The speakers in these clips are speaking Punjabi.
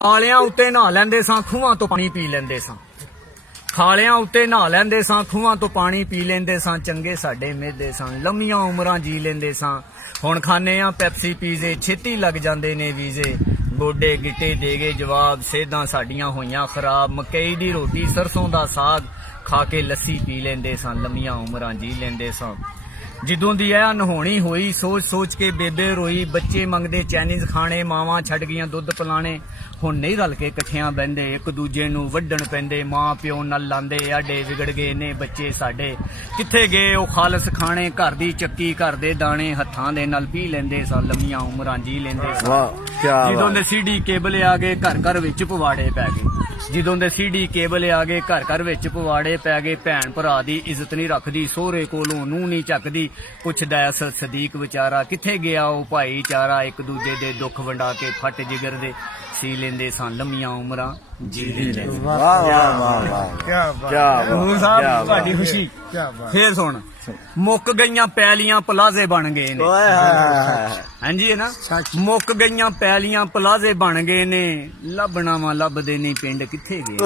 ਖਾਲਿਆਂ ਉੱਤੇ ਨਹਾ ਲੈਂਦੇ ਸਾਂ, ਖੂਹਾਂ ਤੋਂ ਪਾਣੀ ਪੀ ਲੈਂਦੇ ਸਾਂ। ਖਾਲਿਆਂ ਉੱਤੇ ਨਹਾ ਲੈਂਦੇ ਸਾਂ, ਖੂਹਾਂ ਤੋਂ ਪਾਣੀ ਪੀ ਲੈਂਦੇ ਸਾਂ। ਚੰਗੇ ਸਾਡੇ ਮਿਹਦੇ ਸਨ, ਲੰਮੀਆਂ ਉਮਰਾਂ ਜੀ ਲੈਂਦੇ ਸਾਂ। ਹੁਣ ਖਾਂਦੇ ਆ ਪੈਪਸੀ ਪੀਜ਼ੇ, ਛੇਤੀ ਲੱਗ ਜਾਂਦੇ ਨੇ ਵੀਜ਼ੇ। ਗੋਡੇ ਗਿੱਟੇ ਦੇ ਗਏ ਜਵਾਬ, ਸਿਹਤਾਂ ਸਾਡੀਆਂ ਹੋਈਆਂ ਖਰਾਬ। ਮਕਈ ਦੀ ਰੋਟੀ ਸਰਸੋਂ ਦਾ ਸਾਗ ਖਾ ਕੇ ਲੱਸੀ ਪੀ ਲੈਂਦੇ ਸਾਂ, ਲੰਮੀਆਂ ਉਮਰਾਂ ਜੀ ਲੈਂਦੇ ਸਾਂ। ਜਦੋਂ ਦੀ ਇਹ ਅਨਹੋਣੀ ਹੋਈ, ਸੋਚ ਸੋਚ ਕੇ ਬੇਬੇ ਰੋਈ। ਬੱਚੇ ਮੰਗਦੇ ਚਾਈਨੀਜ਼ ਖਾਣੇ, ਮਾਵਾਂ ਛੱਡ ਗਈਆਂ ਦੁੱਧ ਪਿਲਾਣੇ। ਹੁਣ ਨਹੀਂ ਰਲ ਕੇ ਇਕੱਠਿਆਂ ਬਹਿੰਦੇ, ਇੱਕ ਦੂਜੇ ਨੂੰ ਵੱਢਣ ਪੈਂਦੇ। ਮਾਂ ਪਿਓ ਨਾਲ ਲਾਂਦੇ ਆਡੇ, ਵਿਗੜ ਗਏ ਨੇ ਬੱਚੇ ਸਾਡੇ। ਕਿੱਥੇ ਗਏ ਉਹ ਖਾਲਸ ਖਾਣੇ, ਘਰ ਦੀ ਚੱਕੀ ਘਰ ਦੇ ਦਾਣੇ। ਹੱਥਾਂ ਦੇ ਨਾਲ ਪੀ ਲੈਂਦੇ ਸਾਂ, ਲੰਮੀਆਂ ਉਮਰਾਂ ਜੀ ਲੈਂਦੇ ਸਾਂ। ਜਦੋਂ ਦੇ ਸੀਡੀ ਕੇਬਲ ਆ ਗਏ, ਘਰ ਘਰ ਵਿੱਚ ਪਵਾੜੇ ਪੈ ਗਏ। ਜਦੋਂ ਦੇ ਸੀਡੀ ਕੇਬਲ ਆ ਗਏ, ਘਰ ਘਰ ਵਿੱਚ ਪਵਾੜੇ ਪੈ ਗਏ। ਭੈਣ ਭਰਾ ਦੀ ਇੱਜ਼ਤ ਨਹੀਂ ਰੱਖਦੀ, ਸਹੁਰੇ ਕੋਲੋਂ ਨੂੰਹ ਨਹੀਂ ਚੱਕਦੀ। ਪੁੱਛਦਾ ਅਸਲ ਸਦੀਕ ਵਿਚਾਰਾ, ਕਿੱਥੇ ਗਿਆ ਉਹ ਭਾਈਚਾਰਾ। ਇੱਕ ਦੂਜੇ ਦੇ ਦੁੱਖ ਵੰਡਾ ਕੇ ਫੱਟ ਜਿਗਰ ਦੇ ਸੀ ਲੈਂਦੇ ਸਾਂ, ਲੰਮੀਆਂ ਉਮਰਾਂ ਜੀ ਲੈਂਦੇ ਸਾਂ। ਵਾਹ ਵਾਹ ਵਾਹ ਵਾਹ ਹਜ਼ੂਰ ਸਾਹਿਬ ਤੁਹਾਡੀ ਖੁਸ਼ੀ। ਫੇਰ ਸੁਣ, ਮੁੱਕ ਗਈਆਂ ਪੈਲੀਆਂ ਪਲਾਜ਼ੇ ਬਣ ਗਏ ਨੇ। ਹਾਂਜੀ ਹੈ ਨਾ, ਮੁੱਕ ਗਈਆਂ ਪੈਲੀਆਂ ਪਲਾਜ਼ੇ ਬਣ ਗਏ ਨੇ। ਲੱਭਣਾ ਵਾ ਲੱਭਦੇ ਨਹੀਂ ਪਿੰਡ ਕਿੱਥੇ ਗਏ।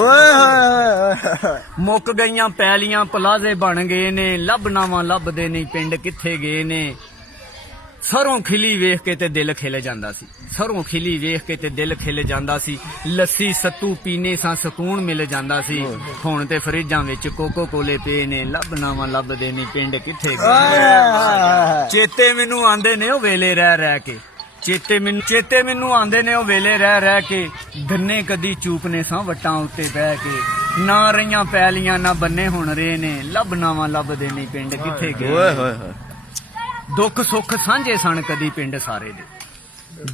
ਮੁੱਕ ਗਈਆਂ ਪੈਲੀਆਂ ਪਲਾਜ਼ੇ ਬਣ ਗਏ ਨੇ। ਲੱਭਣਾ ਵਾ ਲੱਭਦੇ ਨਹੀਂ ਪਿੰਡ ਕਿੱਥੇ ਗਏ ਨੇ। ਸਰੋਂ ਖਿਲੀ ਵੇਖ ਕੇ ਤੇ ਦਿਲ ਖਿਲ ਜਾਂਦਾ ਸੀ, ਸਰੋਂ ਖਿਲੀ ਵੇਖ ਕੇ ਤੇ ਦਿਲ ਖਿਲ ਜਾਂਦਾ ਸੀ। ਲੱਸੀ ਸੱਤੂ ਪੀਨੇ ਸਾਂ, ਸਕੂਨ ਮਿਲ ਜਾਂਦਾ ਸੀ। ਹੁਣ ਤੇ ਫਰਿੱਜਾਂ ਵਿੱਚ ਕੋਕੋ ਕੋਲੇ ਪਏ ਨੇ। ਲੱਭਣਾ ਵਾ ਲੱਭਦੇ ਨਹੀਂ ਪਿੰਡ ਕਿੱਥੇ ਗਏ। ਚੇਤੇ ਮੈਨੂੰ ਆਂਦੇ ਨੇ ਉਹ ਵੇਲੇ ਰਹਿ ਰਹਿ ਕੇ, ਚੇਤੇ ਮੈਨੂੰ ਆਂਦੇ ਨੇ ਉਹ ਵੇਲੇ ਰਹਿ ਰਹਿ ਕੇ। ਗੰਨੇ ਕਦੀ ਚੂਪਨੇ ਸਾਂ ਵੱਟਾਂ ਉੱਤੇ ਬਹਿ ਕੇ। ਨਾ ਰਹੀਆਂ ਪੈਲੀਆਂ ਨਾ ਬੰਨੇ ਹੁਣ ਰਹੇ ਨੇ। ਲੱਭਣਾ ਵਾ ਲੱਭਦੇ ਨਹੀਂ ਪਿੰਡ ਕਿੱਥੇ ਗਏ। ਦੁੱਖ ਸੁੱਖ ਸਾਂਝੇ ਸਨ ਕਦੀ ਪਿੰਡ ਸਾਰੇ ਦੇ,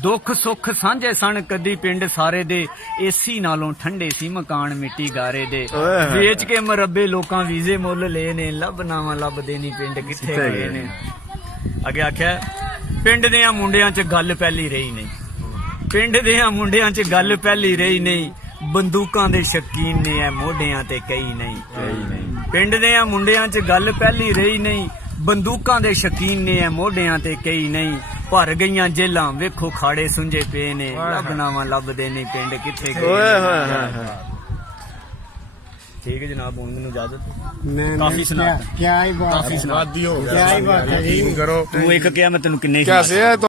ਦੁੱਖ ਸੁੱਖ ਸਾਂਝੇ ਸਨ ਕਦੀ ਪਿੰਡ ਸਾਰੇ ਦੇ। ਏਸੀ ਨਾਲੋਂ ਠੰਡੇ ਸੀ ਮਕਾਨ ਮਿੱਟੀ ਗਾਰੇ ਦੇ। ਵੇਚ ਕੇ ਮਰੱਬੇ ਲੋਕਾਂ ਵੀਜ਼ੇ ਮੁੱਲ ਲਏ ਨੇ। ਲੱਭਣਾ ਵਾ ਲੱਭਦੇ ਨਹੀਂ ਪਿੰਡ ਕਿੱਥੇ ਗਏ ਨੇ। ਅੱਗੇ ਆਖਿਆ, ਪਿੰਡ ਦਿਆਂ ਮੁੰਡਿਆਂ 'ਚ ਗੱਲ ਪਹਿਲੀ ਰਹੀ ਨਹੀਂ, ਪਿੰਡ ਦਿਆਂ ਮੁੰਡਿਆਂ 'ਚ ਗੱਲ ਪਹਿਲੀ ਰਹੀ ਨਹੀਂ। ਬੰਦੂਕਾਂ ਦੇ ਸ਼ਕੀਨ ਨੇ ਐ ਮੋਢਿਆਂ ਤੇ ਕਈ ਨਹੀਂ। ਪਿੰਡ ਦਿਆਂ ਮੁੰਡਿਆਂ 'ਚ ਗੱਲ ਪਹਿਲੀ ਰਹੀ ਨਹੀਂ। ਬੰਦੂਕਾਂ ਦੇ ਸ਼ਕੀਨ ਨੇ ਐ ਮੋਢਿਆਂ ਤੇ ਕਈ ਨਹੀਂ। ਭਰ ਗਈਆਂ ਜੇਲਾਂ ਵੇਖੋ ਖਾੜੇ ਸੁੰਝੇ ਪਏ ਨੇ। ਲੱਭਣਾ ਵਾ ਲੱਭਦੇ ਨਹੀਂ ਪਿੰਡ ਕਿੱਥੇ ਗਏ। ਠੀਕ ਹੈ ਜਨਾਬ, ਹੁਣ ਮੈਨੂੰ ਇਜਾਜ਼ਤ। ਕਾਫੀ ਸੁਣਾ, क्या ही बात, ਕਾਫੀ ਸੁਣਾ। क्या ही बात है जी। ਤੂੰ ਇੱਕ ਕਿਹਾ, ਮੈਂ ਤੈਨੂੰ ਕਿੰਨੇ